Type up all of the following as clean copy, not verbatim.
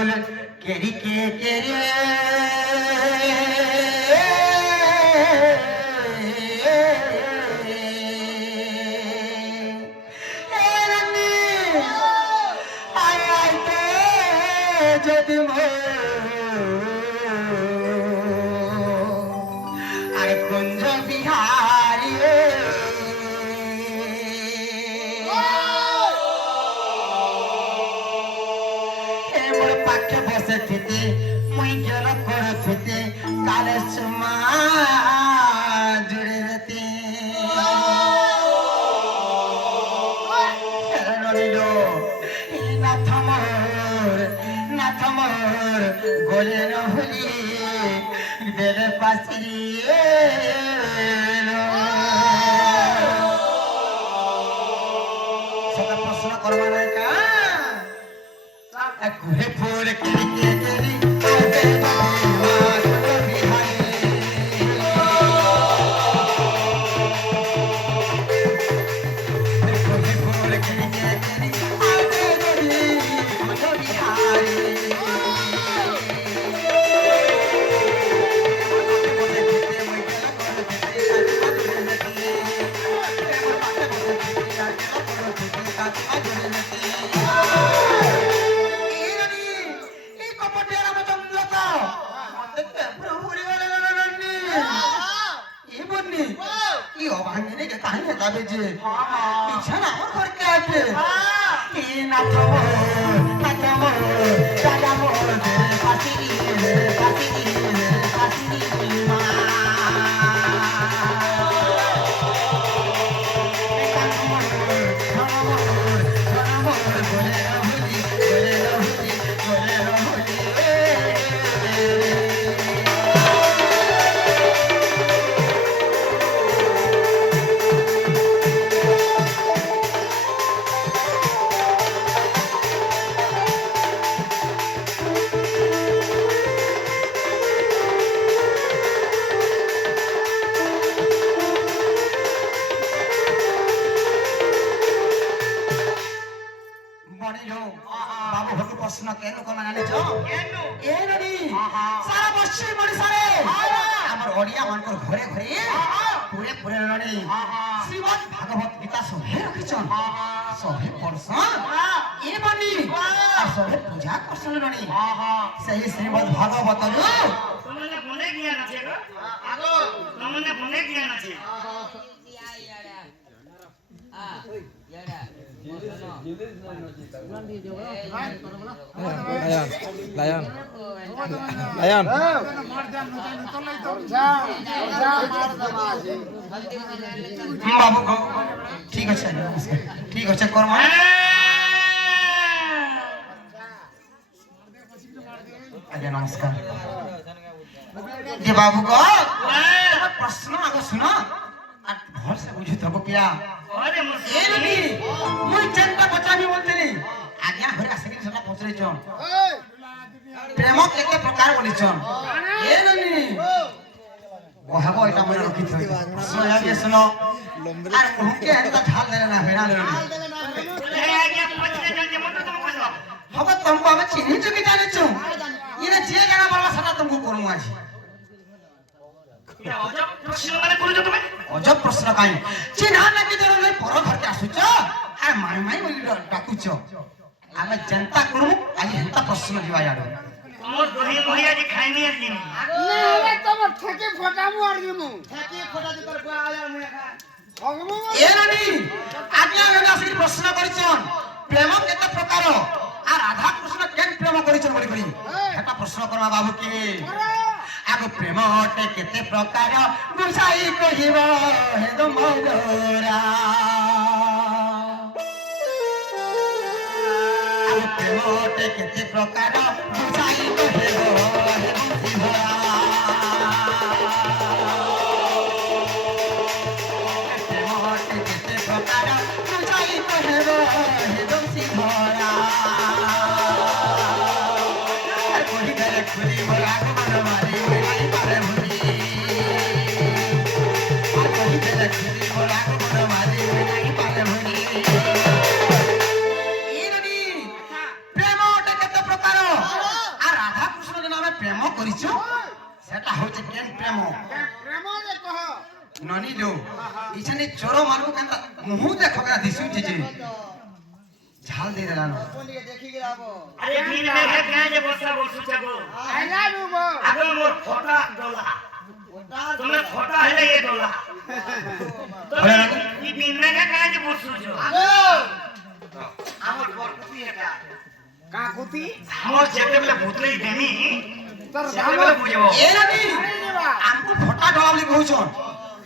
ফুল কেরিকে কেরে যদি আর কুঞ্জ বিহারী মোর পাখে বসে থিতে মুই জ্ঞান করে থিতে কালে সুমা জুড়ে রেতে নাথ মোর গোলে নহলি বেলে পাশি সেটা প্রশ্ন করবা না কা ঘুরে ফুরে কেরি কেরি শ্রীমদ ভাগবত বাবু ঠিক আছে ঠিক আছে কর্ম আজ্ঞা নমস্কার যে বাবু গো প্রশ্ন আগে শুনো আর ভর সে বুঝি তব কিয়া মুই চেষ্টা পচাবি বলছিলি আজ্ঞা ঘরে আসিকি সেটা পচরিছন প্রেম কেতে প্রকার বলিছন এ ননি কহাব এটা মনে রখিছ শুনো আগে শুনো আর কোনকে এটা ঢাল দেলে না হেরা দেলে না আজ্ঞা পচরে জল যেমন তুমি কইছো হবে তুমি আমি চিনিছ কি জানিছো ইনে যে জানা বলবা সেটা তুমি করমু আজি অজব প্রশ্ন মানে করিছো তুমি অজব প্রশ্ন কাই চিনা নাকি তোর নাই পর ঘরকে আসুছ আর মাই মাই বলি ডাকুছ আমি চিন্তা করমু আজি হেতা প্রশ্ন দিবা যাড়ো তোমার দহি মহি আজি খাইনি আজি না রে তোমার ঠেকে ফটামু আর দিমু ঠেকে ফটা দি তোর আয়ার মুয়া খা এ রানী আজ্ঞা আমি আসি প্রশ্ন করিছন প্রেম কেতে প্রকার আর রাধা কৃষ্ণ কেন প্রেম করিছন বলি করি এটা প্রশ্ন করবা বাবু কি আগ প্রেমতে কেতে প্রকার বুঝাই কহিব হে দমোদরা আগ প্রেমতে কেতে প্রকার বুঝাই কহিব হে দমোদরা প্রেমতে কেতে প্রকার বুঝাই কহিব হে দমোদরা আর কহি গলে খুলি মোরা মন মারি মারি পারে ভুলি আর কহি গলে খুলি মোরা মন মারি মারি পারে ভুলি ইনি প্রেমটা কত প্রকার করিছ সেটা হচ্ছে কেন প্রেম প্রেম যে কহ ননি লো ইছানে চোর মারবো কেন মুহ দেখো কেন দিশুছে যে ঝাল দিয়ে দেলানো বলিয়ে দেখি গেলাবো আরে দিন দেখে কেন যে বসা বসুছে গো আইলা নুবো আগে মোর ফটা ডলা ওটা তুমি ফটা হলে এ ডলা তুমি এই দিন দেখে কেন যে বসুছো আলো আমার বরকুতি এটা কাকুতি আমার যেতে বলে ভুতলেই দেনি তোর সেতে বলে বুঝবো এ ননি আরে নেবা আমকু ফটা ডলা বলি কହୁছন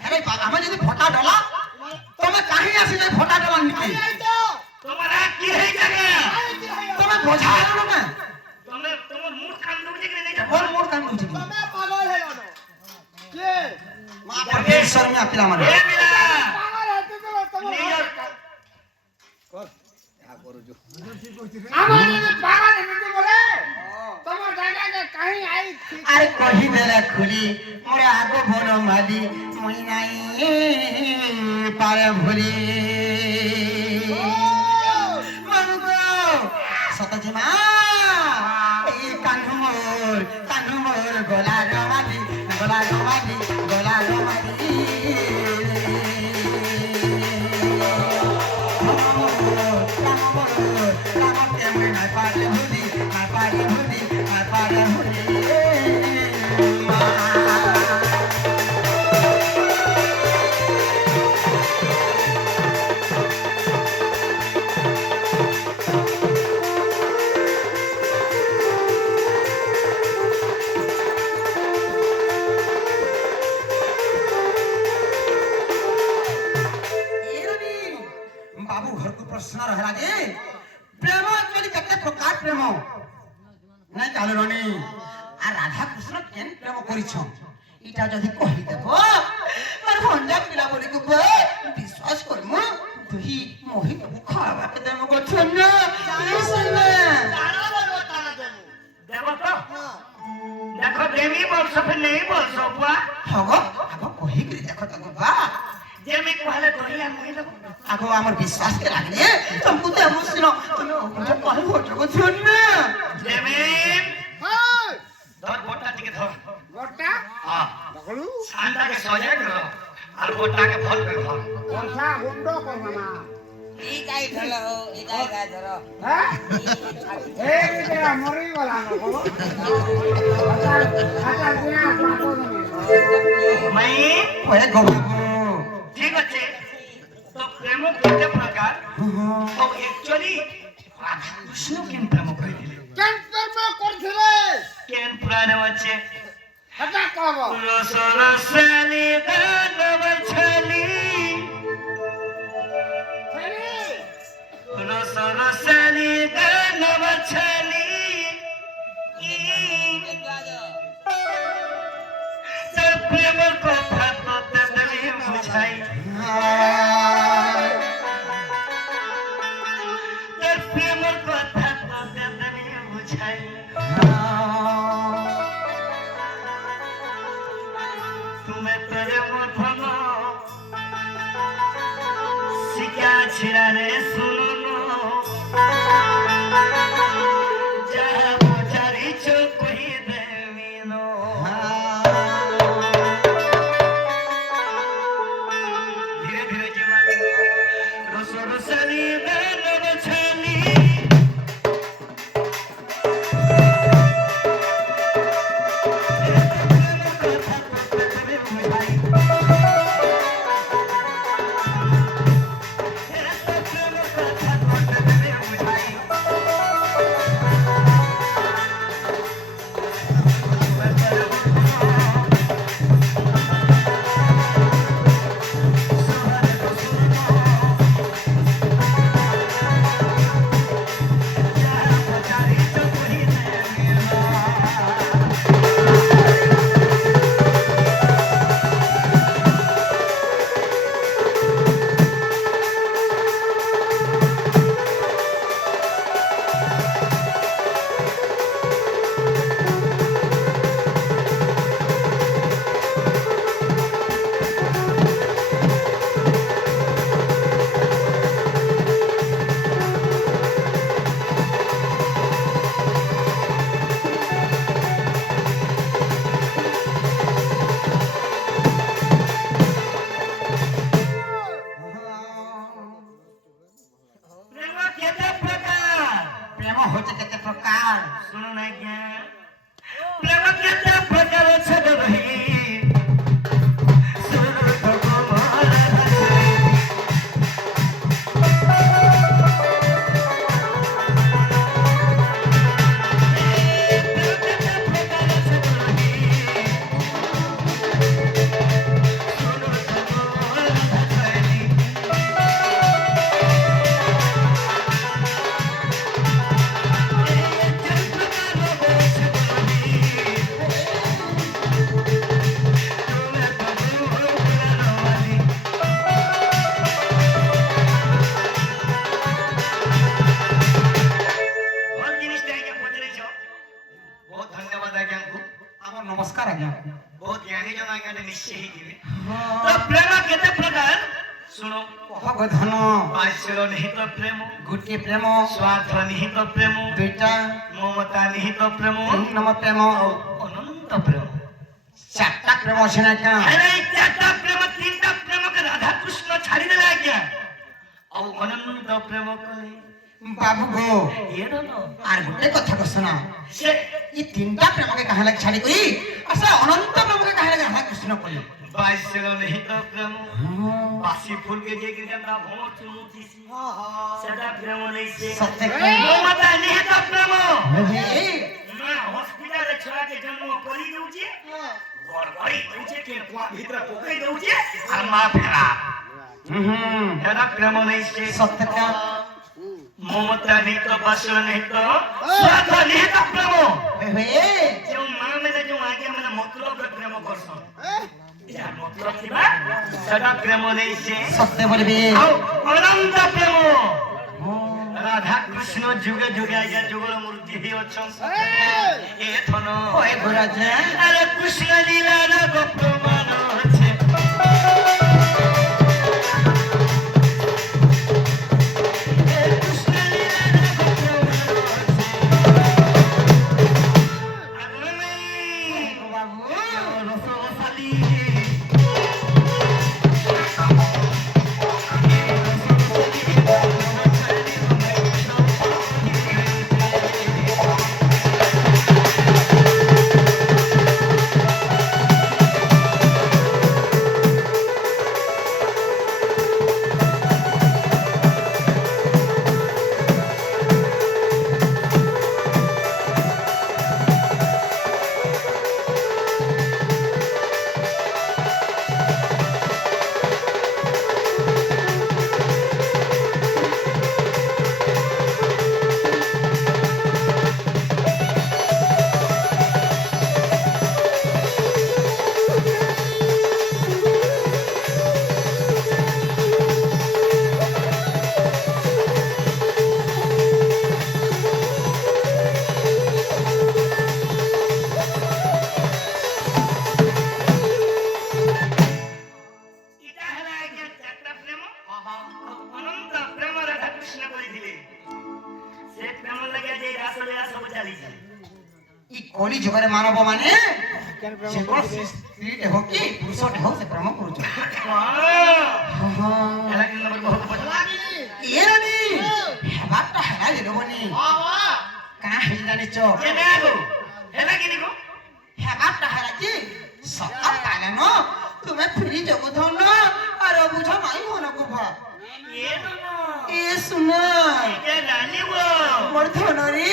আরে আমি যদি ফটা ডলা তুমি কাহি আসি যাই ফটা ডলা নিকে এই তো তোমার আর কি হয়েছে রে তুমি বোঝা হলো না তোমার মুখ কান দুজে গেলে নেই ওর মোর কান দুজি তুমি পাগল হলো না কে মা পরমেশ্বর মে আপিলা মানে এ মিলা পাগল হতে তো তোমার নিজের কর যা করো जो আমার যদি পাগল হতে বলে তোমার জায়গাকে কাহি আই আরে কহি দেলা খুলি মোরে আগো বন মালি মই নাই পারে ভুলি মানগো সতজি মা এই কানু মোর গলা রমালি গলা রমালি গলা রমালি बाबू घर को प्रश्न रहला जे प्रेम एक्चुअली केते प्रकार प्रेम নাই কালো রনি আর রাধা কৃষ্ণ কেন প্রেম করিছ এটা যদি কহি দেব আর ভঞ্জা পিলা বলি কো বিশ্বাস করম তুই মোহিত খাওয়া কে দেব গছ না তারা বলো তারা দেবো দেখো তো দেখো দেমি বলছো ফির নেই বলছো বুয়া হগ আগ কহি করি দেখো তো বা যেমি কহলে করিয়া মই দেখো আগো আমার বিশ্বাস কে লাগলে তুমি তো এমন তুমি ওটা কহি হচ্ছে গছ না দেমি হ্যাঁ ধর গোটা দিকে ধর গোটা হ্যাঁ বকলু সান্দাকে সজা করো আর গোটাকে ভাল করে ধর কোনটা গুন্ড করব না একাই ধরো একাই গায় ধরো হ্যাঁ এই বিটা মরি গলা না বলো আচ্ছা আচ্ছা দিয়া পাকো তুমি মাই কয়ে গবু ঠিক আছে তো প্রেম কেতে প্রকার তো एक्चुअली রাধা কৃষ্ণ কেন প্রেম করিলে কেন প্রেম করছিলে কেন প্রাণে আছে এটা কব রসরসালি গানবছলি ছেলে রসরসালি গানবছলি তোর প্রেম কথা তো তেতলি বুঝাই তোর প্রেম কথা তো তেতলি বুঝাই তুমি তোরে মথন শিখা ছিড়ারে শুনুন যাহা বুঝারিছ কহি দেবিন ধীরে ধীরে জীবন রস রসালি গান বছালি प्रकार सुनो ना क्या प्रेम केते प्रकार छद रही सुनो तो मोर नमस्कार आज्ञा बहुत ज्ञानी जन आज्ञा निश्चय ही जीवे तो प्रेम केते प्रकार सुनो धन आश्चर्य निहित प्रेम गोटे प्रेम स्वार्थ निहित प्रेम दुईटा ममता निहित प्रेम तीन नंबर प्रेम अनंत प्रेम चारटा प्रेम अच्छे ना क्या अरे चारटा प्रेम तीनटा प्रेम के राधा कृष्ण छाड़ी देला आज्ञा और अनंत प्रेम कले बाबू गो ये दोनों आर गोटे कथा को सुना से ये तीनटा प्रेम के कहां लग छाड़ी कोई अच्छा अनंत प्रेम के कहां लग राधा कृष्ण कोई बाईसलो निहित प्रेम बासी फूल के जे गिरगंदा भोर चुमुती सी सदा प्रेम नहीं से सत्य ममता निहित प्रेम हे ना हॉस्पिटल रे छोरा के जन्म करी दउचे गड़बड़ी दउचे के कुआ भीतर पोकई दउचे आ मा फेरा सदा प्रेम नहीं से सत्य क्या ममता निहित बासलो निहित स्वार्थ निहित प्रेम हे जो मां में जो आगे में मतलब प्रेम करसन यार मतलब थी बा सदा प्रेम नहीं से सत्य बोलबे अनंत प्रेम राधा कृष्ण जुगे जुगे आगे जुगल मूर्ति ही अछन ए थनो ओए गुराज अरे कृष्ण लीला रा गोपमान छे कृष्ण लीला रा गोपमान छे अगले नहीं बाबू रसोसाली कली जुगरे मानव माने जे कोन स्त्री हो कि पुरुष हो से प्रेम करू एला के नंबर बहुत बड़ा ये रानी हेबाटा हेला जे लोबनी का हे जाने चो ये नागो एला के निको हेबाटा हेला जी सका पाले न तुम्हें फ्री जगो थो न और बुझा माई होना को भा ये दोनों ए सुना ये रानी वो मोर थनरी